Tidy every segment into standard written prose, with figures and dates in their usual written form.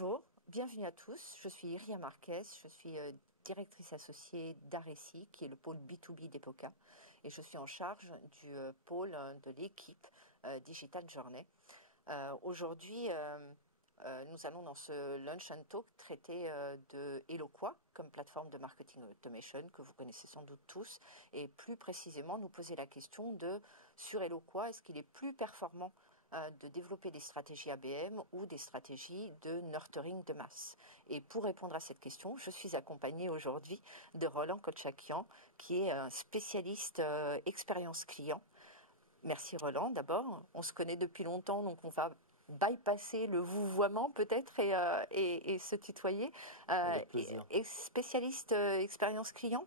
Bonjour, bienvenue à tous. Je suis Iria Marquez, je suis directrice associée d'Aresi, qui est le pôle B2B d'Epoca, et je suis en charge du pôle de l'équipe Digital Journey. Aujourd'hui, nous allons dans ce Lunch and Talk traiter de Eloqua comme plateforme de marketing automation que vous connaissez sans doute tous, et plus précisément nous poser la question de, sur Eloqua, est-ce qu'il est plus performant de développer des stratégies ABM ou des stratégies de nurturing de masse. Et pour répondre à cette question, je suis accompagnée aujourd'hui de Roland Kochakian, qui est un spécialiste expérience client. Merci Roland, d'abord. On se connaît depuis longtemps, donc on va bypasser le vouvoiement peut-être et se tutoyer. Avec plaisir. Spécialiste expérience client,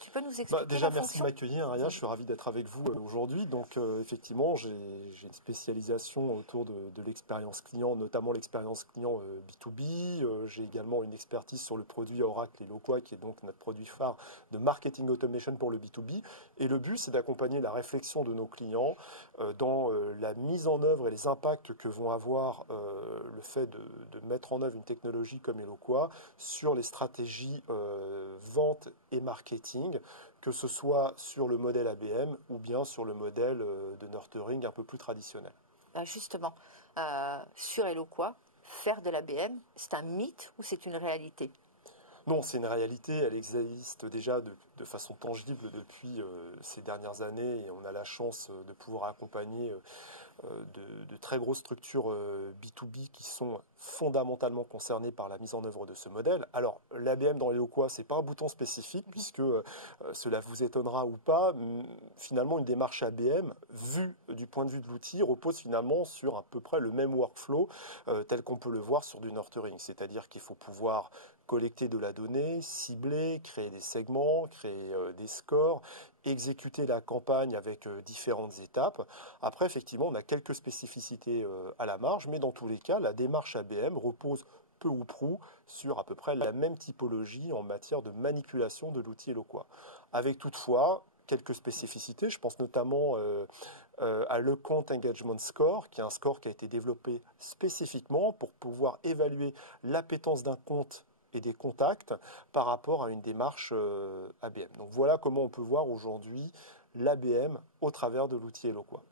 tu peux nous expliquer Déjà, la merci fonction? de m'accueillir, Aria. Je suis ravi d'être avec vous aujourd'hui. Donc, effectivement, j'ai une spécialisation autour de l'expérience client, notamment l'expérience client B2B. J'ai également une expertise sur le produit Oracle Eloqua, qui est donc notre produit phare de marketing automation pour le B2B. Et le but, c'est d'accompagner la réflexion de nos clients dans la mise en œuvre et les impacts que vont avoir le fait de mettre en œuvre une technologie comme Eloqua sur les stratégies vente et marketing, que ce soit sur le modèle ABM ou bien sur le modèle de nurturing un peu plus traditionnel. Justement, sur Eloqua, faire de l'ABM, c'est un mythe ou c'est une réalité? Non, c'est une réalité, elle existe déjà de façon tangible depuis ces dernières années et on a la chance de pouvoir accompagner de très grosses structures B2B qui sont fondamentalement concernées par la mise en œuvre de ce modèle. Alors, l'ABM dans Eloqua, ce n'est pas un bouton spécifique, puisque cela vous étonnera ou pas, finalement, une démarche ABM, vue du point de vue de l'outil, repose finalement sur à peu près le même workflow tel qu'on peut le voir sur du nurturing. C'est-à-dire qu'il faut pouvoir collecter de la donnée, cibler, créer des segments, créer des scores, exécuter la campagne avec différentes étapes. Après, effectivement, on a quelques spécificités à la marge, mais dans tous les cas, la démarche ABM repose peu ou prou sur à peu près la même typologie en matière de manipulation de l'outil Eloqua. Avec toutefois quelques spécificités, je pense notamment à l'Account Engagement Score, qui est un score qui a été développé spécifiquement pour pouvoir évaluer l'appétence d'un compte et des contacts par rapport à une démarche ABM. Donc voilà comment on peut voir aujourd'hui l'ABM au travers de l'outil Eloqua.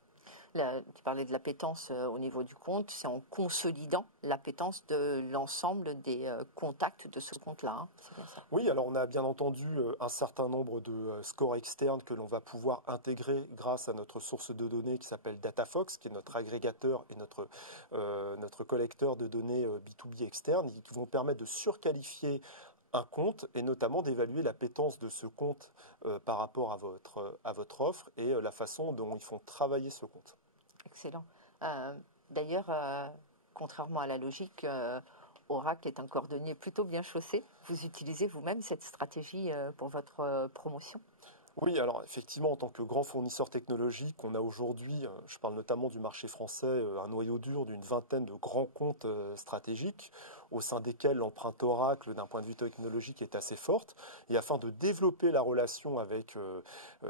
Tu parlais de l'appétence au niveau du compte, c'est en consolidant l'appétence de l'ensemble des contacts de ce compte-là, hein, c'est bien ça? Oui, alors on a bien entendu un certain nombre de scores externes que l'on va pouvoir intégrer grâce à notre source de données qui s'appelle DataFox, qui est notre agrégateur et notre collecteur de données B2B externes, qui vont permettre de surqualifier un compte et notamment d'évaluer l'appétence de ce compte par rapport à votre offre et la façon dont ils font travailler ce compte. Excellent. D'ailleurs, contrairement à la logique, Oracle est un cordonnier plutôt bien chaussé. Vous utilisez vous-même cette stratégie pour votre promotion? Oui, alors effectivement, en tant que grand fournisseur technologique, on a aujourd'hui, je parle notamment du marché français, un noyau dur d'une vingtaine de grands comptes stratégiques, au sein desquels l'empreinte Oracle, d'un point de vue technologique, est assez forte. Et afin de développer la relation avec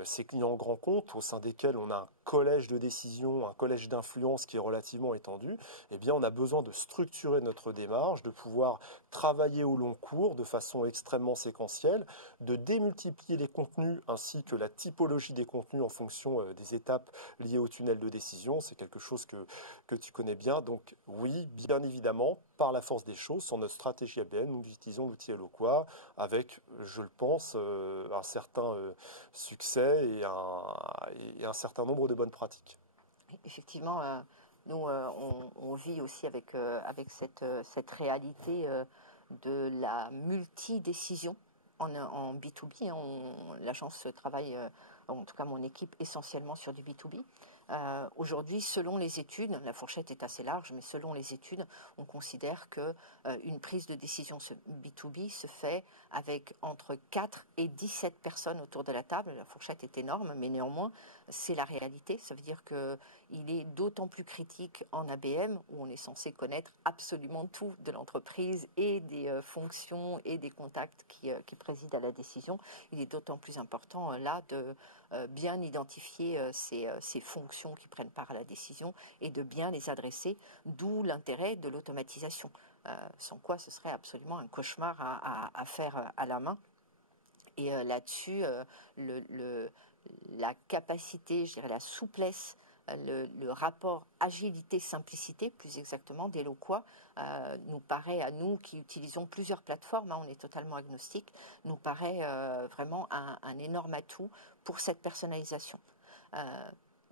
ces clients grands comptes, au sein desquels on a un collège de décision, un collège d'influence qui est relativement étendu, eh bien, on a besoin de structurer notre démarche, de pouvoir travailler au long cours de façon extrêmement séquentielle, de démultiplier les contenus ainsi que la typologie des contenus en fonction des étapes liées au tunnel de décision. C'est quelque chose que tu connais bien. Donc oui, bien évidemment, par la force des choses, sur notre stratégie ABM, nous utilisons l'outil Eloqua avec, je le pense, un certain succès et un certain nombre de bonnes pratiques. Effectivement, nous, on vit aussi avec cette réalité de la multidécision en B2B. L'agence travaille, en tout cas mon équipe, essentiellement sur du B2B. Aujourd'hui, selon les études, la fourchette est assez large, mais selon les études, on considère que une prise de décision B2B se fait avec entre 4 et 17 personnes autour de la table. La fourchette est énorme, mais néanmoins, c'est la réalité. Ça veut dire qu'il est d'autant plus critique en ABM, où on est censé connaître absolument tout de l'entreprise et des fonctions et des contacts qui président à la décision. Il est d'autant plus important là de bien identifier ces fonctions qui prennent part à la décision et de bien les adresser, d'où l'intérêt de l'automatisation. sans quoi ce serait absolument un cauchemar à faire à la main. Et là-dessus, la capacité, je dirais la souplesse, le rapport agilité-simplicité, plus exactement, d'Eloqua, nous paraît, à nous qui utilisons plusieurs plateformes, on est totalement agnostique, nous paraît vraiment un énorme atout pour cette personnalisation.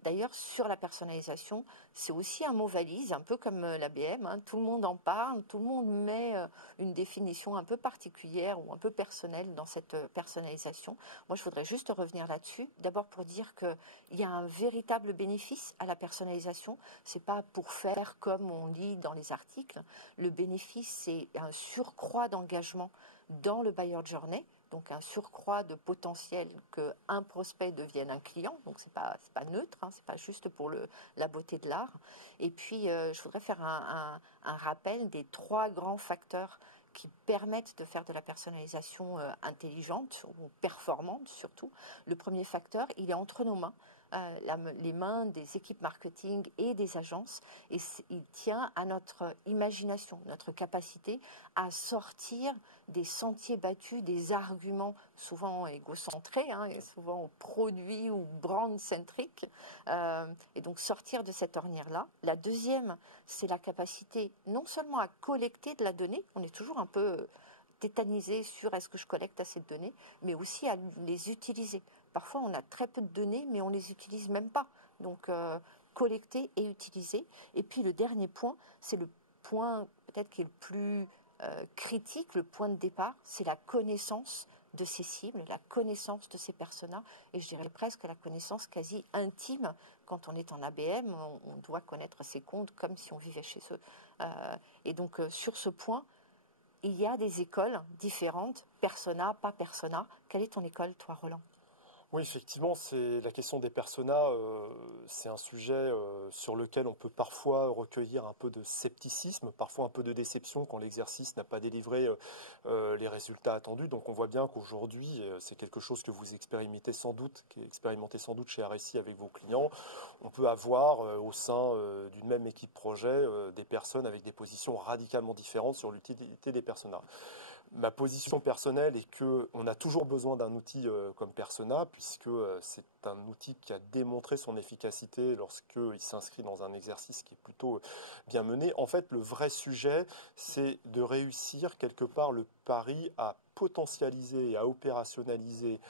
D'ailleurs, sur la personnalisation, c'est aussi un mot valise, un peu comme l'ABM. Tout le monde en parle, tout le monde met une définition un peu particulière ou un peu personnelle dans cette personnalisation. Moi, je voudrais juste revenir là-dessus. D'abord pour dire qu'il y a un véritable bénéfice à la personnalisation. Ce n'est pas pour faire comme on lit dans les articles. Le bénéfice, c'est un surcroît d'engagement dans le buyer journey. Donc un surcroît de potentiel qu'un prospect devienne un client. Donc c'est pas neutre, c'est pas juste pour la beauté de l'art. Et puis je voudrais faire un rappel des 3 grands facteurs qui permettent de faire de la personnalisation intelligente ou performante surtout. Le premier facteur, il est entre nos mains. Les mains des équipes marketing et des agences, et il tient à notre imagination, notre capacité à sortir des sentiers battus, des arguments souvent égocentrés, et souvent produits ou brand-centriques, et donc sortir de cette ornière-là. La deuxième, c'est la capacité non seulement à collecter de la donnée, on est toujours un peu tétanisé sur est-ce que je collecte assez de données, mais aussi à les utiliser. Parfois, on a très peu de données, mais on ne les utilise même pas. Donc, collecter et utiliser. Et puis, le dernier point, c'est le point peut-être qui est le plus critique, le point de départ, c'est la connaissance de ces cibles, la connaissance de ces personas, et je dirais presque la connaissance quasi intime. Quand on est en ABM, on doit connaître ses comptes comme si on vivait chez eux. Et donc, sur ce point, il y a des écoles différentes, persona, pas persona. Quelle est ton école, toi, Roland ? Oui, effectivement, c'est la question des personas, c'est un sujet sur lequel on peut parfois recueillir un peu de scepticisme, parfois un peu de déception quand l'exercice n'a pas délivré les résultats attendus. Donc on voit bien qu'aujourd'hui, c'est quelque chose que vous expérimentez sans doute, chez RSI avec vos clients. On peut avoir au sein d'une même équipe projet des personnes avec des positions radicalement différentes sur l'utilité des personas. Ma position personnelle est qu'on a toujours besoin d'un outil comme Persona, puisque c'est un outil qui a démontré son efficacité lorsqu'il s'inscrit dans un exercice qui est plutôt bien mené. En fait, le vrai sujet, c'est de réussir quelque part le pari à potentialiser et à opérationnaliser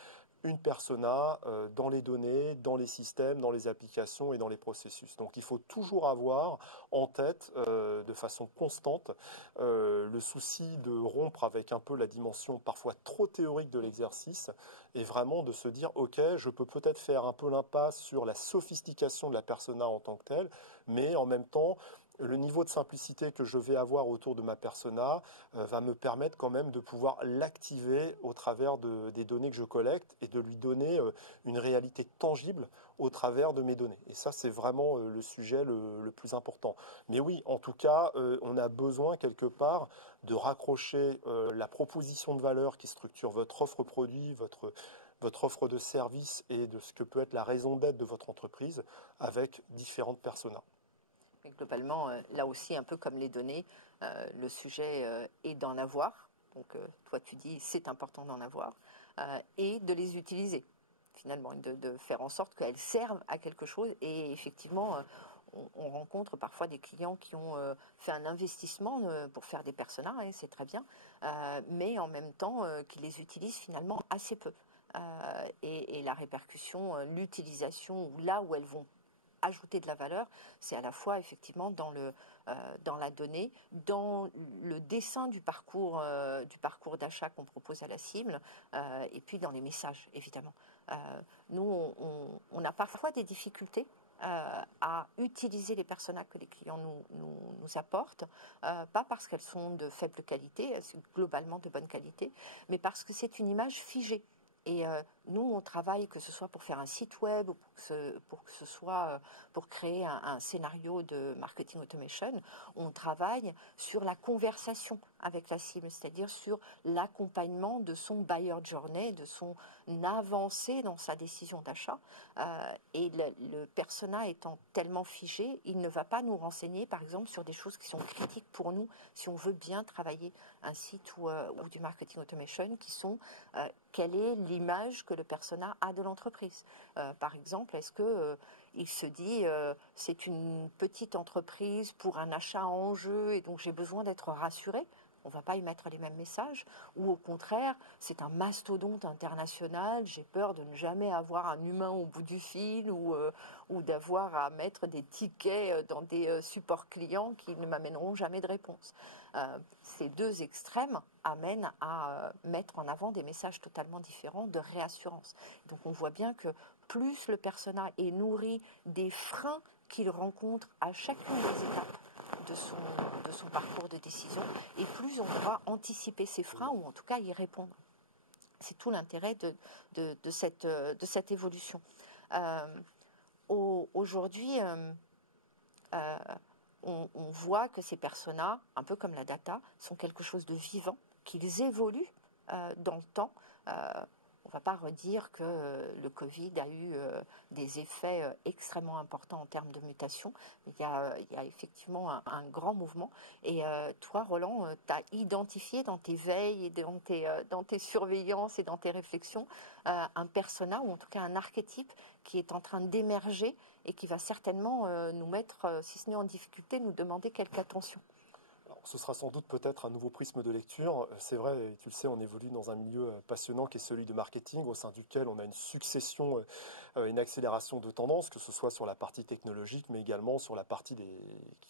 une persona dans les données, dans les systèmes, dans les applications et dans les processus. Donc il faut toujours avoir en tête de façon constante le souci de rompre avec un peu la dimension parfois trop théorique de l'exercice et vraiment de se dire ok, je peux peut-être faire un peu l'impasse sur la sophistication de la persona en tant que telle, mais en même temps le niveau de simplicité que je vais avoir autour de ma persona va me permettre quand même de pouvoir l'activer au travers des données que je collecte et de lui donner une réalité tangible au travers de mes données. Et ça, c'est vraiment le sujet le plus important. Mais oui, en tout cas, on a besoin quelque part de raccrocher la proposition de valeur qui structure votre offre produit, votre offre de service et de ce que peut être la raison d'être de votre entreprise avec différentes personas. Et globalement, là aussi, un peu comme les données, le sujet est d'en avoir. Donc, toi, tu dis c'est important d'en avoir et de les utiliser, finalement, de faire en sorte qu'elles servent à quelque chose. Et effectivement, on rencontre parfois des clients qui ont fait un investissement pour faire des personas, c'est très bien, mais en même temps qui les utilisent finalement assez peu. Et la répercussion, l'utilisation, ou là où elles vont ajouter de la valeur, c'est à la fois effectivement dans la donnée, dans le dessin du parcours d'achat qu'on propose à la cible, et puis dans les messages, évidemment. Nous, on a parfois des difficultés à utiliser les personas que les clients nous apportent, pas parce qu'elles sont de faible qualité, elles sont globalement de bonne qualité, mais parce que c'est une image figée. Et nous, on travaille, que ce soit pour faire un site web ou pour que ce soit pour créer un scénario de marketing automation, on travaille sur la conversation avec la cible, c'est-à-dire sur l'accompagnement de son buyer journey, de son avancée dans sa décision d'achat. Et le persona étant tellement figé, il ne va pas nous renseigner, par exemple, sur des choses qui sont critiques pour nous, si on veut bien travailler un site ou du marketing automation, qui sont quelle est l'image que le persona a de l'entreprise. Par exemple, est-ce que il se dit c'est une petite entreprise pour un achat en jeu et donc j'ai besoin d'être rassuré? On ne va pas y mettre les mêmes messages. Ou au contraire, c'est un mastodonte international, j'ai peur de ne jamais avoir un humain au bout du fil ou d'avoir à mettre des tickets dans des supports clients qui ne m'amèneront jamais de réponse. Ces deux extrêmes amènent à mettre en avant des messages totalement différents de réassurance. Donc on voit bien que plus le persona est nourri des freins qu'il rencontre à chacune des étapes de son parcours de décision, et plus on pourra anticiper ces freins ou en tout cas y répondre. C'est tout l'intérêt de cette évolution. Aujourd'hui, on voit que ces personas, un peu comme la data, sont quelque chose de vivant, qu'ils évoluent dans le temps. On ne va pas redire que le Covid a eu des effets extrêmement importants en termes de mutation. Il y a effectivement un grand mouvement. Et toi, Roland, tu as identifié dans tes veilles et dans tes surveillances et dans tes réflexions un persona, ou en tout cas un archétype qui est en train d'émerger et qui va certainement nous mettre, si ce n'est en difficulté, nous demander quelque attention. Ce sera sans doute peut-être un nouveau prisme de lecture. C'est vrai, et tu le sais, on évolue dans un milieu passionnant qui est celui de marketing, au sein duquel on a une succession, une accélération de tendances, que ce soit sur la partie technologique, mais également sur la partie qui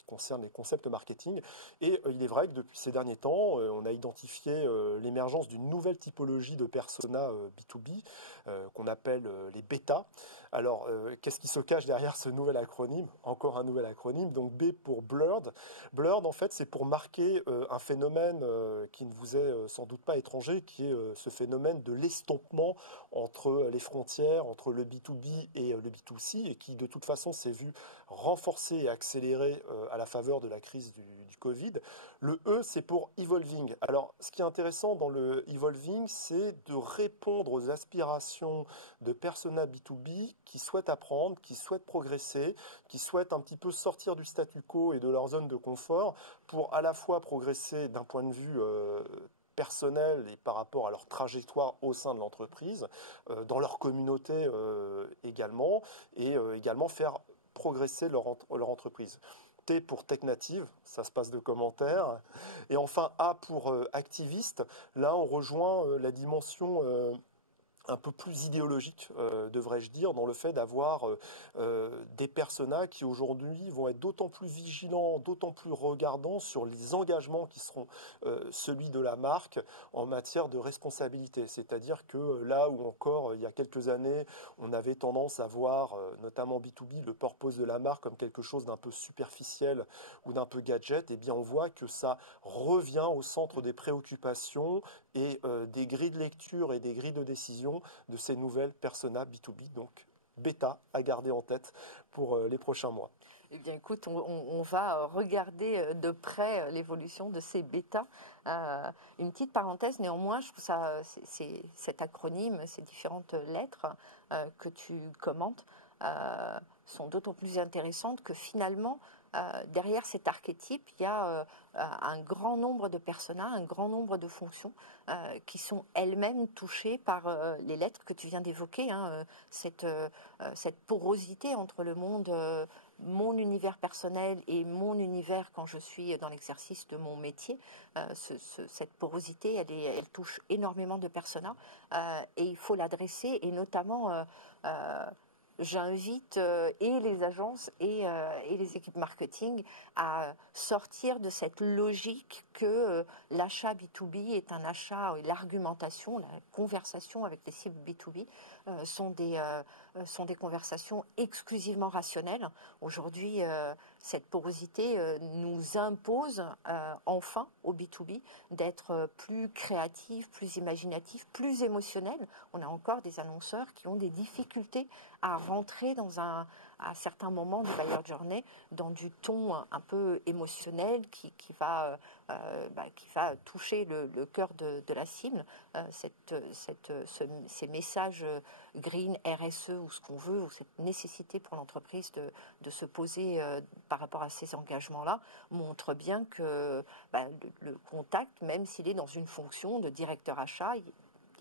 concerne les concepts marketing. Et il est vrai que depuis ces derniers temps, on a identifié l'émergence d'une nouvelle typologie de personas B2B, qu'on appelle les bêtas. Alors, qu'est-ce qui se cache derrière ce nouvel acronyme? Encore un nouvel acronyme, donc B pour Blurred. Blurred, en fait, c'est pour marquer un phénomène qui ne vous est sans doute pas étranger, qui est ce phénomène de l'estompement entre les frontières, entre le B2B et le B2C, et qui de toute façon s'est vu renforcé et accéléré à la faveur de la crise du Covid. Le E, c'est pour Evolving. Alors, ce qui est intéressant dans le Evolving, c'est de répondre aux aspirations de personas B2B qui souhaitent apprendre, qui souhaitent progresser, qui souhaitent un petit peu sortir du statu quo et de leur zone de confort pour à la fois progresser d'un point de vue personnel et par rapport à leur trajectoire au sein de l'entreprise, dans leur communauté également, et également faire progresser leur entreprise. T pour Tech Native, ça se passe de commentaires. Et enfin A pour activiste, là on rejoint la dimension un peu plus idéologique, devrais-je dire, dans le fait d'avoir des personas qui aujourd'hui vont être d'autant plus vigilants, d'autant plus regardants sur les engagements qui seront celui de la marque en matière de responsabilité. C'est-à-dire que là où encore, il y a quelques années, on avait tendance à voir, notamment B2B, le purpose de la marque comme quelque chose d'un peu superficiel ou d'un peu gadget, eh bien on voit que ça revient au centre des préoccupations et des grilles de lecture et des grilles de décision de ces nouvelles personas B2B, donc bêta à garder en tête pour les prochains mois. Eh bien, écoute, on va regarder de près l'évolution de ces bêtas. Une petite parenthèse, néanmoins, je trouve ça, cet acronyme, ces différentes lettres que tu commentes sont d'autant plus intéressantes que finalement, derrière cet archétype, il y a un grand nombre de personas, un grand nombre de fonctions qui sont elles-mêmes touchées par les lettres que tu viens d'évoquer, hein, cette porosité entre le monde, mon univers personnel et mon univers quand je suis dans l'exercice de mon métier. Cette porosité, elle touche énormément de personas et il faut l'adresser, et notamment j'invite et les agences et les équipes marketing à sortir de cette logique que l'achat B2B est un achat, et l'argumentation, la conversation avec les cibles B2B sont des conversations exclusivement rationnelles. Aujourd'hui, cette porosité nous impose enfin au B2B d'être plus créatif, plus imaginatif, plus émotionnel. On a encore des annonceurs qui ont des difficultés à rentrer à certains moments du buyer journey dans du ton un peu émotionnel qui va toucher le cœur de la cible. Ces messages green, RSE ou ce qu'on veut, ou cette nécessité pour l'entreprise de se poser par rapport à ces engagements-là, montrent bien que le contact, même s'il est dans une fonction de directeur achat, il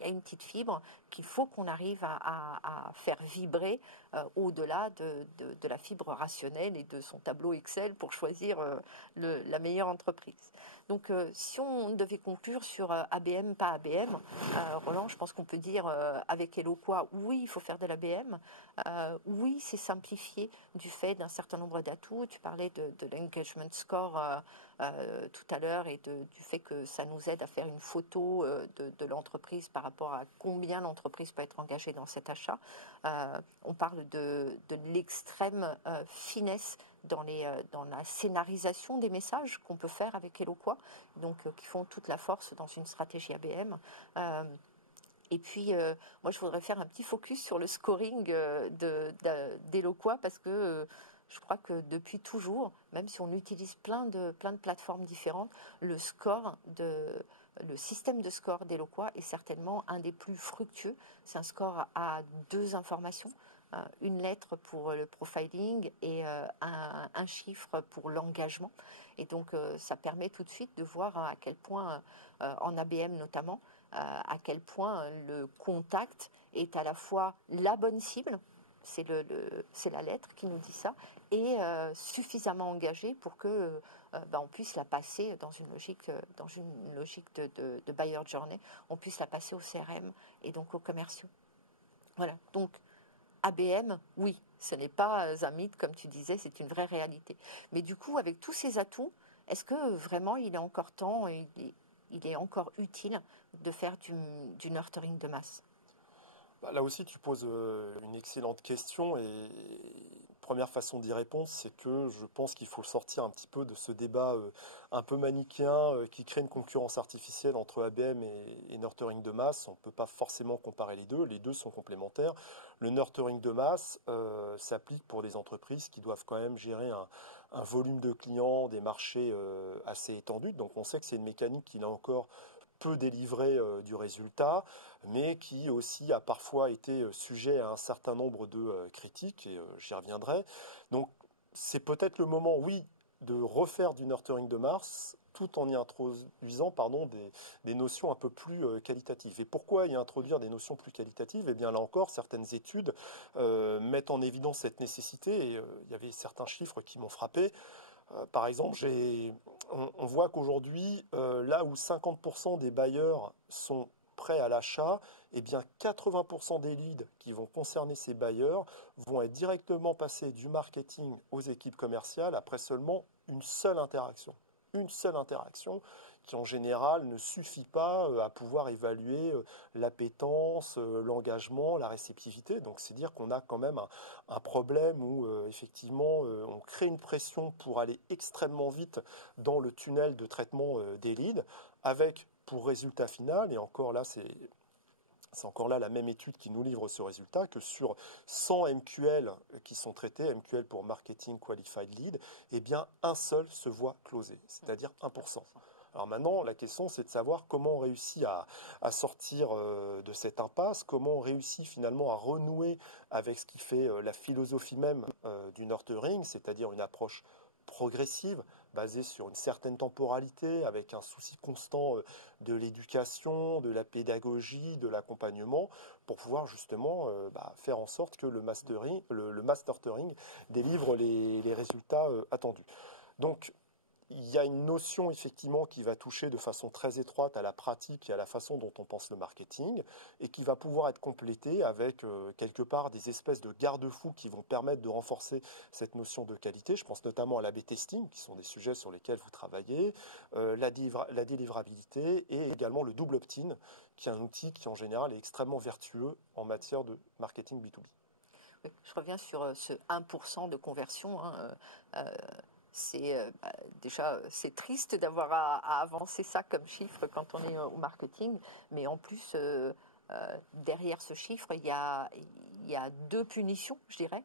y a une petite fibre qu'il faut qu'on arrive à faire vibrer au-delà de la fibre rationnelle et de son tableau Excel pour choisir la meilleure entreprise. Donc, si on devait conclure sur ABM, pas ABM, Roland, je pense qu'on peut dire avec Eloqua, oui, il faut faire de l'ABM. Oui, c'est simplifié du fait d'un certain nombre d'atouts. Tu parlais de l'engagement score tout à l'heure et du fait que ça nous aide à faire une photo de l'entreprise par rapport à combien l'entreprise peut être engagée dans cet achat. On parle de l'extrême finesse dans la scénarisation des messages qu'on peut faire avec Eloqua, donc qui font toute la force dans une stratégie ABM. Et puis, moi, je voudrais faire un petit focus sur le scoring d'Eloqua parce que je crois que depuis toujours, même si on utilise plein de plateformes différentes, le système de score d'Eloqua est certainement un des plus fructueux. C'est un score à 2 informations. Une lettre pour le profiling et un chiffre pour l'engagement. Et donc, ça permet tout de suite de voir à quel point, en ABM notamment, à quel point le contact est à la fois la bonne cible, c'est la lettre qui nous dit ça, et suffisamment engagé pour que on puisse la passer dans une logique de buyer journey, on puisse la passer au CRM et donc aux commerciaux. Voilà, donc ABM, oui, ce n'est pas un mythe, comme tu disais, c'est une vraie réalité. Mais du coup, avec tous ces atouts, est-ce que vraiment il est encore temps, il est encore utile de faire du nurturing de masse? Là aussi, tu poses une excellente question et première façon d'y répondre, c'est que je pense qu'il faut sortir un petit peu de ce débat un peu manichéen qui crée une concurrence artificielle entre ABM et nurturing de masse. On ne peut pas forcément comparer les deux sont complémentaires. Le nurturing de masse s'applique pour des entreprises qui doivent quand même gérer un volume de clients, des marchés assez étendus. Donc on sait que c'est une mécanique qui, là encore, peut délivrer du résultat, mais qui aussi a parfois été sujet à un certain nombre de critiques, et j'y reviendrai. Donc c'est peut-être le moment, oui, de refaire du nurturing de masse, tout en y introduisant des notions un peu plus qualitatives. Et pourquoi y introduire des notions plus qualitatives? Eh bien là encore, certaines études mettent en évidence cette nécessité, et il y avait certains chiffres qui m'ont frappé. Par exemple, on voit qu'aujourd'hui, là où 50% des bailleurs sont prêts à l'achat, eh bien 80% des leads qui vont concerner ces bailleurs vont être directement passés du marketing aux équipes commerciales après seulement une seule interaction. Une seule interaction qui en général ne suffit pas à pouvoir évaluer l'appétence, l'engagement, la réceptivité. Donc c'est dire qu'on a quand même un problème où effectivement on crée une pression pour aller extrêmement vite dans le tunnel de traitement des leads, avec pour résultat final, et encore là c'est encore là la même étude qui nous livre ce résultat, que sur 100 MQL qui sont traités, MQL pour Marketing Qualified Lead, eh bien un seul se voit closé, c'est-à-dire 1%. Alors maintenant, la question, c'est de savoir comment on réussit à sortir de cette impasse, comment on réussit finalement à renouer avec ce qui fait la philosophie même du nurturing, c'est-à-dire une approche progressive, basée sur une certaine temporalité, avec un souci constant de l'éducation, de la pédagogie, de l'accompagnement, pour pouvoir justement faire en sorte que le mass nurturing délivre les résultats attendus. Donc, il y a une notion effectivement qui va toucher de façon très étroite à la pratique et à la façon dont on pense le marketing et qui va pouvoir être complétée avec quelque part des espèces de garde-fous qui vont permettre de renforcer cette notion de qualité. Je pense notamment à l'A/B testing, qui sont des sujets sur lesquels vous travaillez, la délivrabilité et également le double opt-in, qui est un outil qui en général est extrêmement vertueux en matière de marketing B2B. Oui, je reviens sur ce 1% de conversion. Déjà, c'est triste d'avoir à avancer ça comme chiffre quand on est au marketing, mais en plus, derrière ce chiffre, il y a deux punitions, je dirais.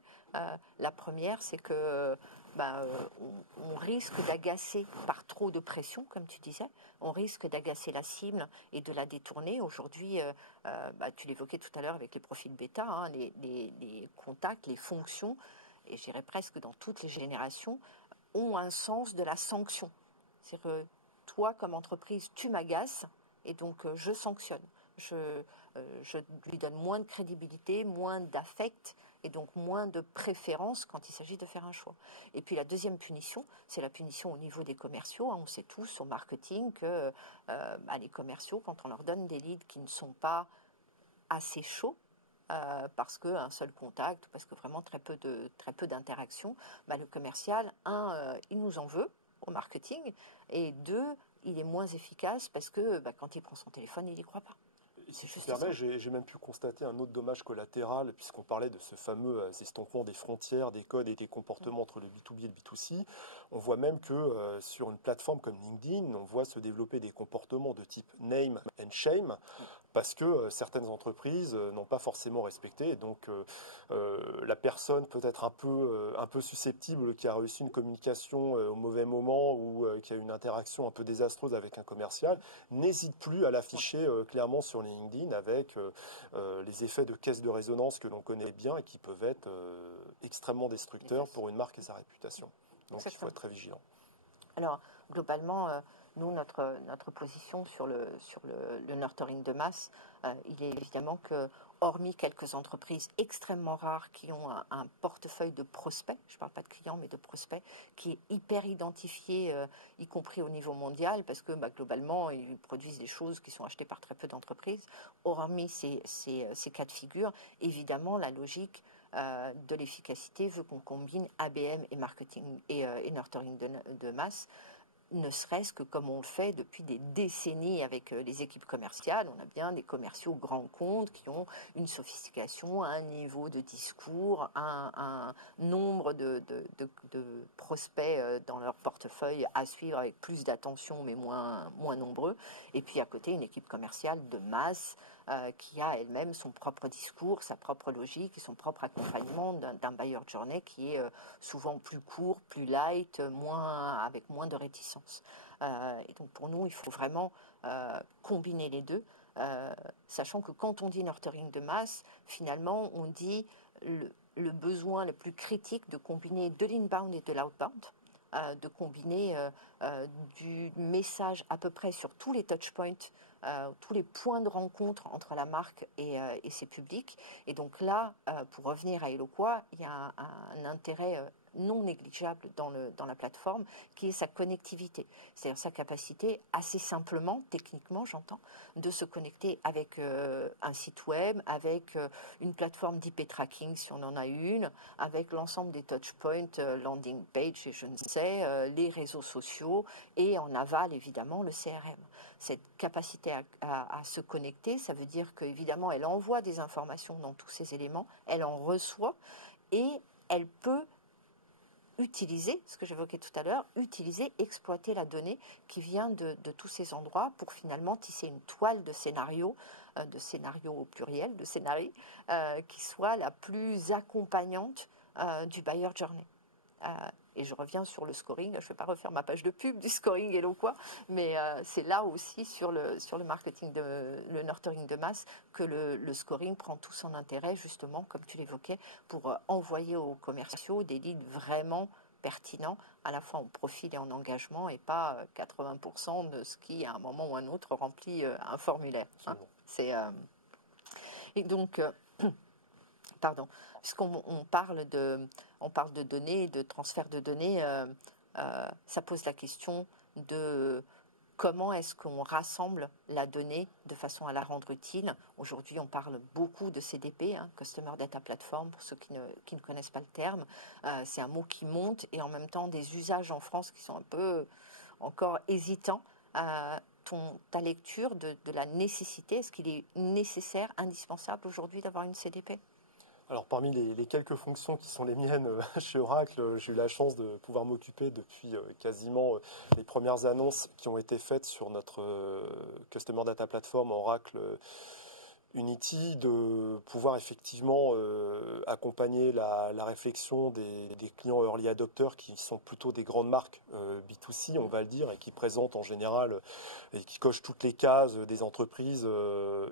La première, c'est que on risque d'agacer par trop de pression, comme tu disais. On risque d'agacer la cible et de la détourner. Aujourd'hui, tu l'évoquais tout à l'heure avec les profils bêta, hein, les contacts, les fonctions, et je dirais presque dans toutes les générations, ont un sens de la sanction. C'est-à-dire que toi, comme entreprise, tu m'agaces et donc je sanctionne. Je lui donne moins de crédibilité, moins d'affect et donc moins de préférence quand il s'agit de faire un choix. Et puis la deuxième punition, c'est la punition au niveau des commerciaux. On sait tous au marketing que les commerciaux, quand on leur donne des leads qui ne sont pas assez chauds, parce qu'un seul contact, parce que vraiment très peu d'interactions, le commercial, il nous en veut au marketing, et deux, il est moins efficace parce que quand il prend son téléphone, il n'y croit pas. Si tu permets, j'ai même pu constater un autre dommage collatéral, puisqu'on parlait de ce fameux estompement des frontières, des codes et des comportements entre le B2B et le B2C. On voit même que sur une plateforme comme LinkedIn, on voit se développer des comportements de type name and shame, parce que certaines entreprises n'ont pas forcément respecté. Et donc, la personne peut être un peu susceptible, qui a réussi une communication au mauvais moment ou qui a une interaction un peu désastreuse avec un commercial, n'hésite plus à l'afficher clairement sur LinkedIn avec les effets de caisse de résonance que l'on connaît bien et qui peuvent être extrêmement destructeurs pour une marque et sa réputation. Donc, il faut être très vigilant. Alors, globalement, nous, notre position sur le nurturing de masse, il est évidemment que, hormis quelques entreprises extrêmement rares qui ont un portefeuille de prospects, je ne parle pas de clients, mais de prospects, qui est hyper identifié, y compris au niveau mondial, parce que globalement, ils produisent des choses qui sont achetées par très peu d'entreprises. Hormis ces cas de figure, évidemment, la logique de l'efficacité veut qu'on combine ABM et marketing et nurturing de masse, ne serait-ce que comme on le fait depuis des décennies avec les équipes commerciales. On a bien des commerciaux grands comptes qui ont une sophistication, un niveau de discours, un nombre de prospects dans leur portefeuille à suivre avec plus d'attention mais moins nombreux. Et puis à côté, une équipe commerciale de masse qui a elle-même son propre discours, sa propre logique et son propre accompagnement d'un buyer journey qui est souvent plus court, plus light, avec moins de réticence. Et donc pour nous, il faut vraiment combiner les deux, sachant que quand on dit nurturing de masse, finalement, on dit le besoin le plus critique de combiner de l'inbound et de l'outbound, de combiner du message à peu près sur tous les touchpoints, tous les points de rencontre entre la marque et ses publics. Et donc là, pour revenir à Eloqua, il y a un intérêt non négligeable dans la plateforme, qui est sa connectivité, c'est-à-dire sa capacité assez simplement, techniquement j'entends, de se connecter avec un site web, avec une plateforme d'IP tracking si on en a une, avec l'ensemble des touchpoints, landing page et je ne sais, les réseaux sociaux et en aval évidemment le CRM. Cette capacité à se connecter, ça veut dire qu'évidemment elle envoie des informations dans tous ces éléments, elle en reçoit et elle peut utiliser, ce que j'évoquais tout à l'heure, exploiter la donnée qui vient de tous ces endroits pour finalement tisser une toile de scénarios au pluriel, de scénarii, qui soit la plus accompagnante du buyer journey. Et je reviens sur le scoring, je ne vais pas refaire ma page de pub du scoring Eloqua, mais c'est là aussi sur le marketing, le nurturing de masse, que le scoring prend tout son intérêt, justement, comme tu l'évoquais, pour envoyer aux commerciaux des leads vraiment pertinents, à la fois en profil et en engagement, et pas 80% de ce qui, à un moment ou un autre, remplit un formulaire. Hein. Et donc... pardon, puisqu'on parle de données, de transfert de données, ça pose la question de comment est-ce qu'on rassemble la donnée de façon à la rendre utile. Aujourd'hui, on parle beaucoup de CDP, Customer Data Platform, pour ceux qui ne connaissent pas le terme. C'est un mot qui monte et en même temps des usages en France qui sont un peu encore hésitants. Ta lecture de la nécessité, est-ce qu'il est nécessaire, indispensable aujourd'hui d'avoir une CDP ? Alors parmi les quelques fonctions qui sont les miennes chez Oracle, j'ai eu la chance de pouvoir m'occuper depuis quasiment les premières annonces qui ont été faites sur notre Customer Data Platform Oracle Unity, de pouvoir effectivement accompagner la réflexion des clients early adopters qui sont plutôt des grandes marques B2C, on va le dire, et qui présentent en général et qui cochent toutes les cases des entreprises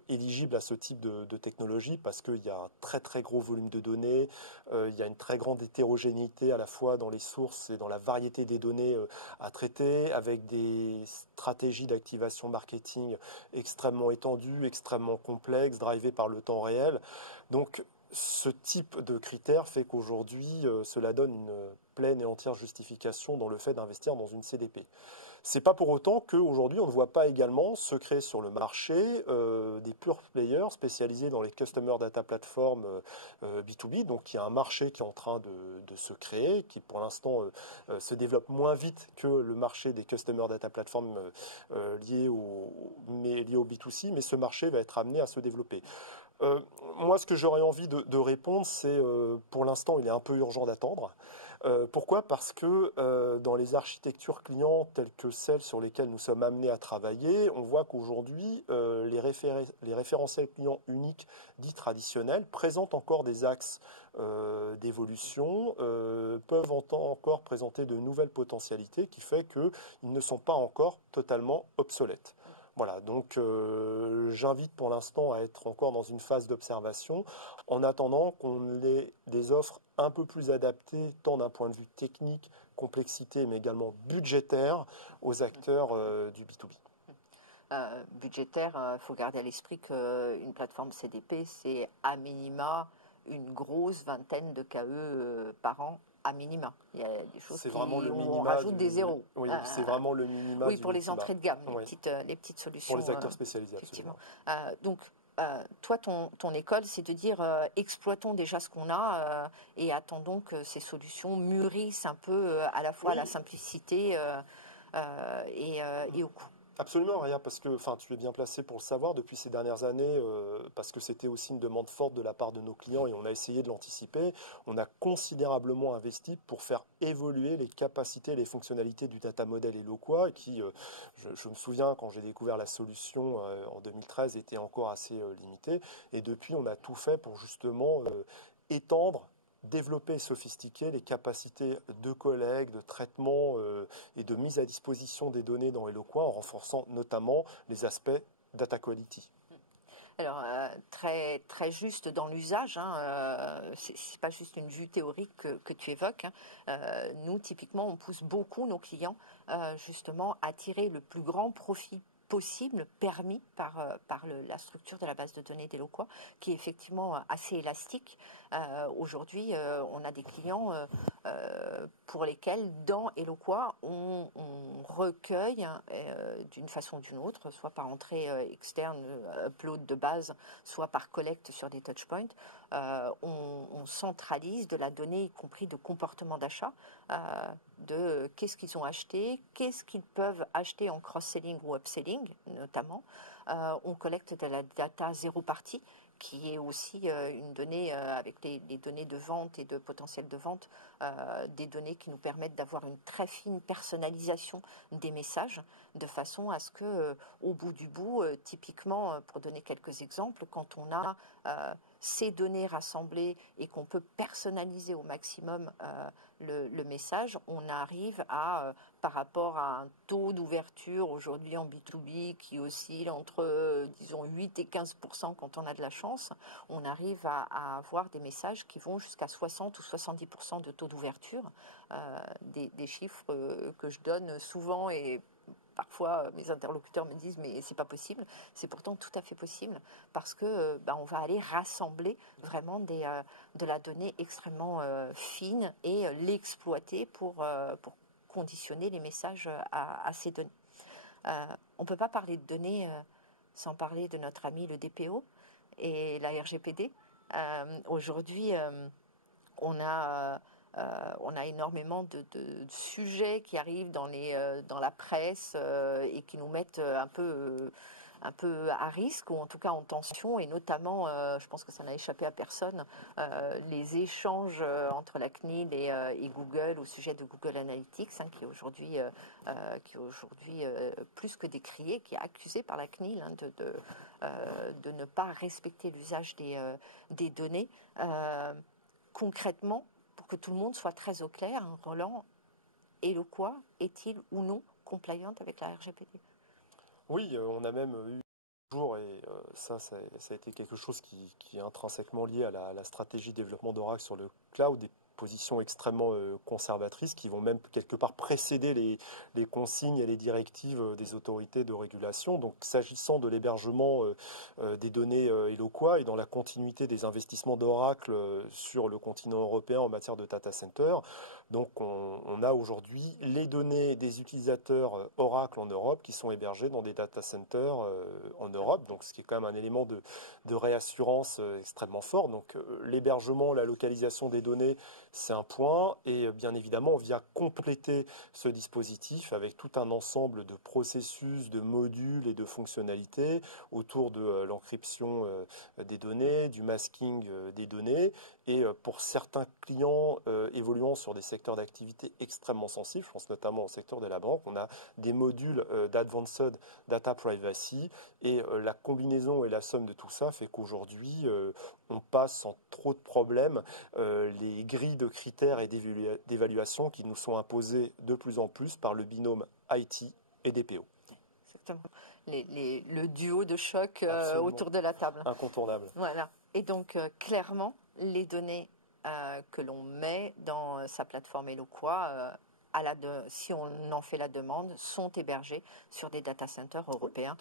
éligibles à ce type de technologie, parce qu'il y a un très très gros volume de données, il y a une très grande hétérogénéité à la fois dans les sources et dans la variété des données à traiter, avec des stratégies d'activation marketing extrêmement étendues, extrêmement complexes, drivées par le temps réel. Donc ce type de critères fait qu'aujourd'hui, cela donne une pleine et entière justification dans le fait d'investir dans une CDP. C'est pas pour autant qu'aujourd'hui, on ne voit pas également se créer sur le marché des pure players spécialisés dans les Customer Data Platform B2B. Donc, il y a un marché qui est en train de se créer, qui pour l'instant se développe moins vite que le marché des Customer Data Platform liés au B2C, mais ce marché va être amené à se développer. Moi, ce que j'aurais envie de répondre, c'est pour l'instant, il est un peu urgent d'attendre. Pourquoi ? Parce que dans les architectures clients telles que celles sur lesquelles nous sommes amenés à travailler, on voit qu'aujourd'hui, les référentiels clients uniques dits traditionnels présentent encore des axes d'évolution, peuvent encore présenter de nouvelles potentialités qui fait qu'ils ne sont pas encore totalement obsolètes. Voilà, donc j'invite pour l'instant à être encore dans une phase d'observation en attendant qu'on ait des offres un peu plus adaptées, tant d'un point de vue technique, complexité, mais également budgétaire aux acteurs du B2B. Budgétaire, il faut garder à l'esprit qu'une plateforme CDP, c'est à minima une grosse vingtaine de KE par an. À minima. Il y a des choses c'est vraiment le minima on rajoute des zéros. Oui, c'est vraiment le minima. Oui, pour les entrées de gamme, oui. les petites solutions. Pour les acteurs spécialisés, effectivement. Donc, toi, ton école, c'est de dire exploitons déjà ce qu'on a et attendons que ces solutions mûrissent un peu à la fois à la simplicité et au coût. Absolument, Ria, parce que tu es bien placé pour le savoir depuis ces dernières années, parce que c'était aussi une demande forte de la part de nos clients et on a essayé de l'anticiper. On a considérablement investi pour faire évoluer les capacités et les fonctionnalités du data model Eloqua, qui, je me souviens, quand j'ai découvert la solution en 2013, était encore assez limitée. Et depuis, on a tout fait pour justement étendre, développer et sophistiquer les capacités de collecte, de traitement et de mise à disposition des données dans Eloqua en renforçant notamment les aspects data quality. Alors, très, très juste dans l'usage, c'est pas juste une vue théorique que tu évoques. Nous, typiquement, on pousse beaucoup nos clients justement à tirer le plus grand profit possible permis par la structure de la base de données d'Eloqua, qui est effectivement assez élastique. Aujourd'hui, on a des clients pour lesquels, dans Eloqua, on recueille d'une façon ou d'une autre, soit par entrée externe, upload de base, soit par collecte sur des touchpoints, on centralise de la donnée, y compris de comportement d'achat, de qu'est-ce qu'ils ont acheté, qu'est-ce qu'ils peuvent acheter en cross-selling ou upselling, notamment. On collecte de la data zéro partie, qui est aussi une donnée avec les données de vente et de potentiel de vente, des données qui nous permettent d'avoir une très fine personnalisation des messages, de façon à ce que, au bout du bout, typiquement, pour donner quelques exemples, quand on a ces données rassemblées et qu'on peut personnaliser au maximum le message, on arrive à, par rapport à un taux d'ouverture aujourd'hui en B2B qui oscille entre, disons, 8 et 15% quand on a de la chance, on arrive à avoir des messages qui vont jusqu'à 60 ou 70% de taux d'ouverture, des chiffres que je donne souvent et parfois mes interlocuteurs me disent mais c'est pas possible, c'est pourtant tout à fait possible parce que on va aller rassembler vraiment de la donnée extrêmement fine et l'exploiter pour conditionner les messages à ces données. On ne peut pas parler de données sans parler de notre ami le DPO et la RGPD. Aujourd'hui, on a énormément de sujets qui arrivent dans la presse et qui nous mettent un peu à risque ou en tout cas en tension, et notamment, je pense que ça n'a échappé à personne, les échanges entre la CNIL et Google au sujet de Google Analytics, hein, qui est aujourd'hui plus que décrié, qui est accusé par la CNIL de ne pas respecter l'usage des données. Concrètement, pour que tout le monde soit très au clair, hein, Roland, Eloqua est-il ou non compliant avec la RGPD? Oui, on a même eu jour, et ça a été quelque chose qui est intrinsèquement lié à la stratégie de développement d'Oracle sur le cloud, des positions extrêmement conservatrices qui vont même quelque part précéder les consignes et les directives des autorités de régulation. Donc s'agissant de l'hébergement des données Eloqua et dans la continuité des investissements d'Oracle sur le continent européen en matière de data center, donc on a aujourd'hui les données des utilisateurs Oracle en Europe qui sont hébergées dans des data centers en Europe, donc ce qui est quand même un élément de réassurance extrêmement fort. Donc l'hébergement, la localisation des données, c'est un point, et bien évidemment on vient compléter ce dispositif avec tout un ensemble de processus, de modules et de fonctionnalités autour de l'encryption des données, du masking des données, et pour certains clients évoluant sur des secteurs d'activité extrêmement sensibles, je pense notamment au secteur de la banque, on a des modules d'Advanced Data Privacy, et la combinaison et la somme de tout ça fait qu'aujourd'hui on passe sans trop de problèmes les grilles de critères et d'évaluation qui nous sont imposées de plus en plus par le binôme IT et DPO. Exactement. Le duo de choc autour de la table. Incontournable. Voilà. Et donc, clairement, les données que l'on met dans sa plateforme Eloqua, si on en fait la demande, sont hébergées sur des data centers européens.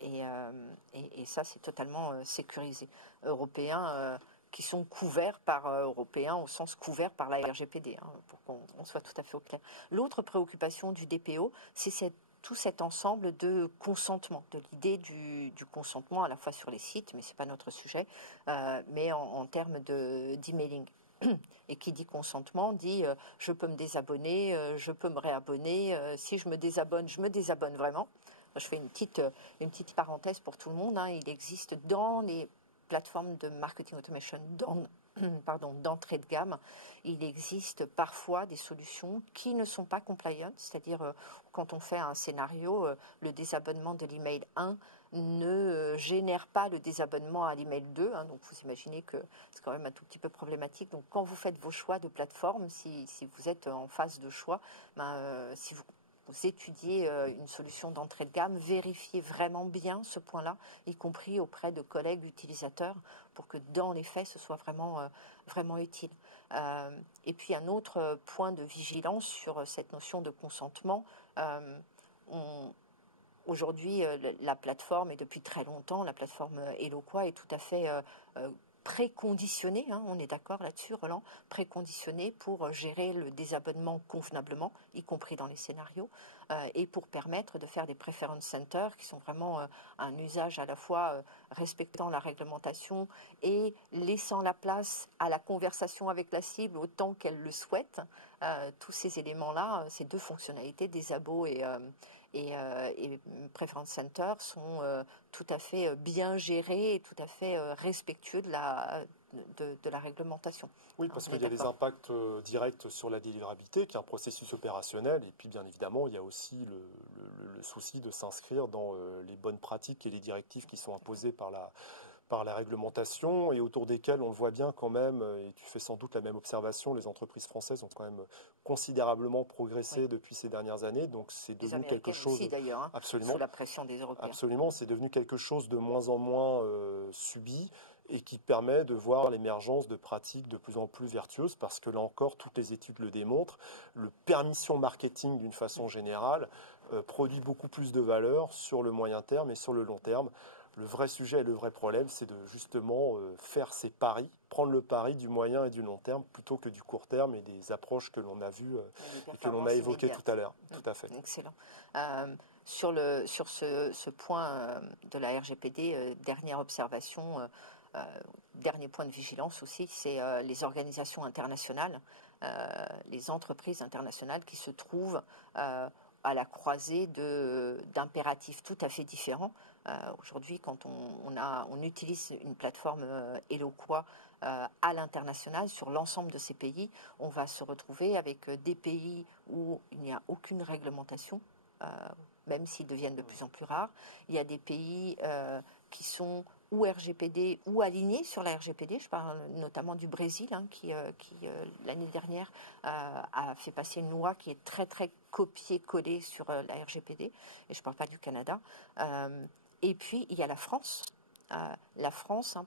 Et ça, c'est totalement sécurisé. Européens qui sont couverts par européens au sens couvert par la RGPD, hein, pour qu'on soit tout à fait au clair. L'autre préoccupation du DPO, c'est tout cet ensemble de consentement, de l'idée du consentement à la fois sur les sites, mais ce n'est pas notre sujet, mais en termes d'emailing. Et qui dit consentement dit je peux me désabonner, je peux me réabonner, si je me désabonne vraiment. Je fais une petite parenthèse pour tout le monde, hein. Il existe dans les plateformes de marketing automation d'entrée de gamme, il existe parfois des solutions qui ne sont pas compliant, c'est-à-dire quand on fait un scénario, le désabonnement de l'email 1 ne génère pas le désabonnement à l'email 2, hein, donc vous imaginez que c'est quand même un tout petit peu problématique. Donc quand vous faites vos choix de plateforme, si vous êtes en phase de choix, si vous étudiez une solution d'entrée de gamme, vérifiez vraiment bien ce point-là, y compris auprès de collègues utilisateurs, pour que dans les faits, ce soit vraiment utile. Et puis un autre point de vigilance sur cette notion de consentement, aujourd'hui, la plateforme, et depuis très longtemps, la plateforme Eloqua est tout à fait préconditionnée, hein, on est d'accord là-dessus, Roland, préconditionnée pour gérer le désabonnement convenablement, y compris dans les scénarios, et pour permettre de faire des preference centers qui sont vraiment un usage à la fois respectant la réglementation et laissant la place à la conversation avec la cible autant qu'elle le souhaite. Tous ces éléments-là, ces deux fonctionnalités, désabo et Preference Center, sont tout à fait bien gérés et tout à fait respectueux de la réglementation. Oui, parce qu'il y a des impacts directs sur la délivrabilité, qui est un processus opérationnel, et puis bien évidemment, il y a aussi le souci de s'inscrire dans les bonnes pratiques et les directives qui sont imposées par la réglementation, et autour desquelles on le voit bien quand même, et tu fais sans doute la même observation, les entreprises françaises ont quand même considérablement progressé depuis ces dernières années, donc c'est devenu quelque chose aussi, d'ailleurs, hein, absolument, sous la pression des Européens. Absolument, c'est devenu quelque chose de moins en moins subi, et qui permet de voir l'émergence de pratiques de plus en plus vertueuses, parce que là encore, toutes les études le démontrent, le permission marketing d'une façon générale produit beaucoup plus de valeur sur le moyen terme et sur le long terme. Le vrai sujet et le vrai problème, c'est de justement faire ces paris, prendre le pari du moyen et du long terme plutôt que du court terme et des approches que l'on a vues et que l'on a évoquées tout à l'heure. Tout à fait. Excellent. Sur ce point de la RGPD, dernière observation, dernier point de vigilance aussi, c'est les organisations internationales, les entreprises internationales qui se trouvent à la croisée d'impératifs tout à fait différents. Aujourd'hui, quand on utilise une plateforme Eloqua à l'international, sur l'ensemble de ces pays, on va se retrouver avec des pays où il n'y a aucune réglementation, même s'ils deviennent de plus en plus rares. Il y a des pays qui sont ou RGPD ou alignés sur la RGPD. Je parle notamment du Brésil, qui l'année dernière a fait passer une loi qui est très très copiée-collée sur la RGPD. Et je ne parle pas du Canada. Et puis il y a la France. La France,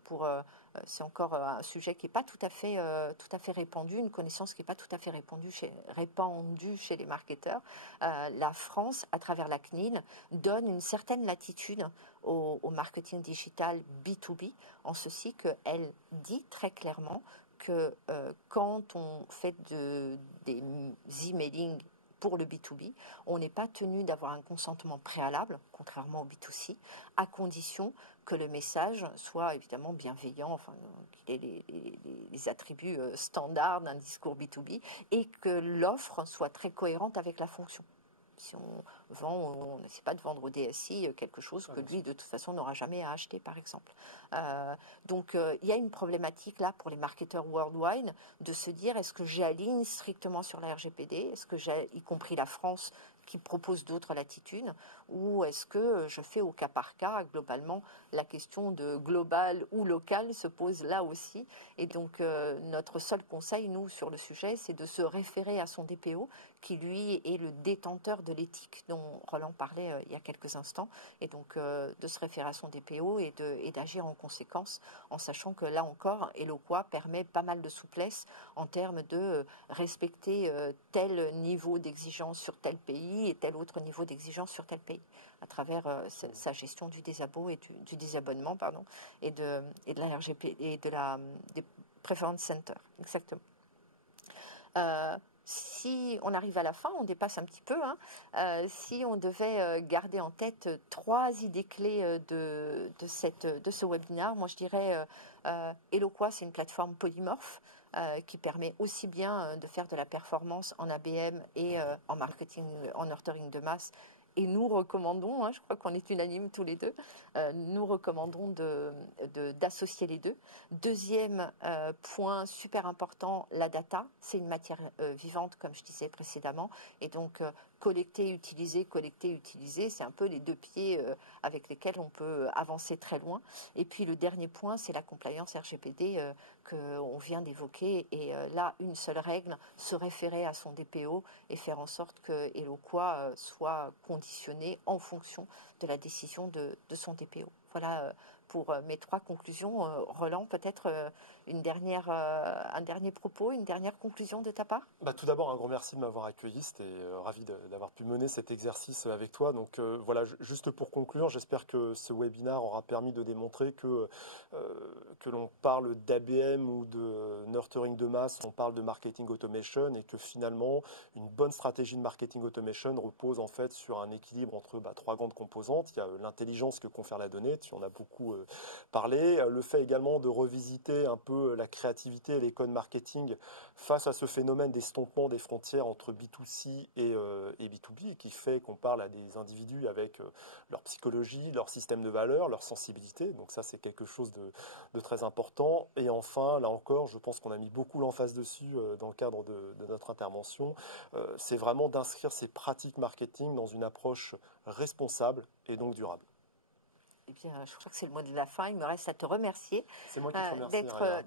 c'est encore un sujet qui n'est pas tout à fait répandu, une connaissance qui n'est pas tout à fait répandue chez les marketeurs. La France, à travers la CNIL, donne une certaine latitude au marketing digital B2B, en ceci qu'elle dit très clairement que quand on fait des emailing pour le B2B, on n'est pas tenu d'avoir un consentement préalable, contrairement au B2C, à condition que le message soit évidemment bienveillant, qu'il ait les attributs standards d'un discours B2B et que l'offre soit très cohérente avec la fonction. Si on n'essaie pas de vendre au DSI quelque chose que lui, de toute façon, n'aura jamais à acheter, par exemple. Donc, il y a une problématique là pour les marketeurs worldwide de se dire, est-ce que j'aligne strictement sur la RGPD? Est-ce que j'ai, y compris la France, qui propose d'autres latitudes, ou est-ce que je fais au cas par cas? Globalement, la question de global ou local se pose là aussi. Et donc, notre seul conseil, nous, sur le sujet, c'est de se référer à son DPO, qui, lui, est le détenteur de l'éthique dont Roland parlait il y a quelques instants. Et donc, de se référer à son DPO et d'agir en conséquence, en sachant que, là encore, Eloqua permet pas mal de souplesse en termes de respecter tel niveau d'exigence sur tel pays et tel autre niveau d'exigence sur tel pays, à travers sa gestion du désabonnement et du désabonnement, et de la RGP et des Preference Center. Exactement. Si on arrive à la fin, on dépasse un petit peu, si on devait garder en tête 3 idées clés de ce webinaire, moi je dirais Eloqua, c'est une plateforme polymorphe qui permet aussi bien de faire de la performance en ABM et en marketing, en nurturing de masse. Et nous recommandons, je crois qu'on est unanimes tous les deux, nous recommandons d'associer les deux. Deuxième point super important, la data. C'est une matière vivante, comme je disais précédemment. Et donc, collecter, utiliser, c'est un peu les 2 pieds avec lesquels on peut avancer très loin. Et puis, le dernier point, c'est la compliance RGPD qu'on vient d'évoquer. Et là, une seule règle, se référer à son DPO et faire en sorte que Eloqua soit conditionné en fonction de la décision de son DPO. Voilà pour mes 3 conclusions. Roland, peut-être un dernier propos, une dernière conclusion de ta part? Tout d'abord, un grand merci de m'avoir accueilli. C'était ravi d'avoir pu mener cet exercice avec toi. Donc voilà, juste pour conclure, j'espère que ce webinaire aura permis de démontrer que l'on parle d'ABM ou de nurturing de masse, on parle de marketing automation et que finalement, une bonne stratégie de marketing automation repose en fait sur un équilibre entre 3 grandes composantes. Il y a l'intelligence que confère la donnée, tu en as beaucoup parlé. Le fait également de revisiter un peu la créativité et les codes marketing face à ce phénomène d'estompement des frontières entre B2C et B2B, qui fait qu'on parle à des individus avec leur psychologie, leur système de valeurs, leur sensibilité. Donc ça, c'est quelque chose de très important. Et enfin, là encore, je pense qu'on a mis beaucoup l'emphase dessus dans le cadre de notre intervention. C'est vraiment d'inscrire ces pratiques marketing dans une approche responsable et donc durable. Eh bien, je crois que c'est le mot de la fin. Il me reste à te remercier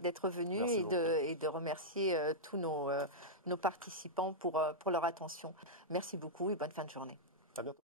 d'être venu et de remercier tous nos participants pour leur attention. Merci beaucoup et bonne fin de journée. À bientôt.